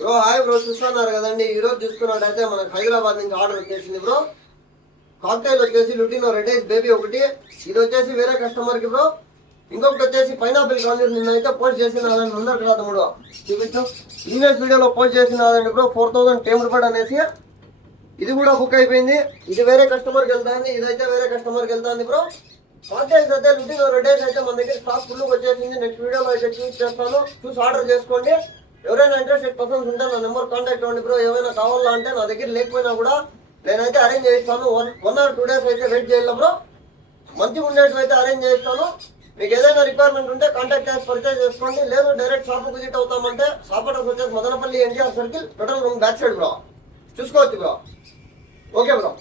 Bro hi bro, చూస్తున్నారు కదండి. ఈ రోజు చూసుకున్నట్టయితే మనకు హైదరాబాద్ నుంచి ఆర్డర్ వచ్చేసింది బ్రో. కాక్టైల్ వచ్చేసి లుటినో రెడ్ ఐస్ బేబీ ఒకటి, ఇది వచ్చేసి వేరే కస్టమర్ కి బ్రో. ఇంకొకటి వచ్చేసి పైనాపిల్ కాలనీ నిన్న అయితే పోస్ట్ చేసినాదండి, ముందర కదా మూడు చూపించు. ప్రీవియస్ వీడియోలో పోస్ట్ చేసినాదండి బ్రో 4000 టేబుల్ బడ్ అనేసి. ఇది కూడా బుక్ అయిపోయింది. ఇది వేరే కస్టమర్కి వెళ్తాంది, ఇదైతే వేరే కస్టమర్కి వెళ్తాంది బ్రో. కాక్టైల్స్ అయితే లుటినో రెడ్ ఐస్ అయితే మన దగ్గర స్టాక్ ఫుల్ వచ్చేసింది. నెక్స్ట్ వీడియోలో అయితే చూసి చేస్తాను, చూసి ఆర్డర్ చేసుకోండి. ఎవరైనా ఇంట్రెస్టెడ్ పర్సన్స్ ఉంటే నా నెంబర్ కాంటాక్ట్ అవ్వండి బ్రో. ఏమైనా కావాలా అంటే నా దగ్గర లేకపోయినా కూడా నేనైతే అరేంజ్ చేస్తాను. 1 or 2 days అయితే వెయిట్ చేయాలి బ్రో. మంచిగా ఉండేట్టు అయితే అరేంజ్ చేస్తాను. మీకు ఏదైనా రిక్వైర్మెంట్ ఉంటే కాంటాక్ట్ చేసి పర్చేజ్ చేసుకోండి. లేదు డైరెక్ట్ షాప్ విజిట్ అవుతామంటే షాప్ అడ్రస్ వచ్చేసి Madanapalle NTR circle petrol room back side bro. చూసుకోవచ్చు బ్రో. Okay bro.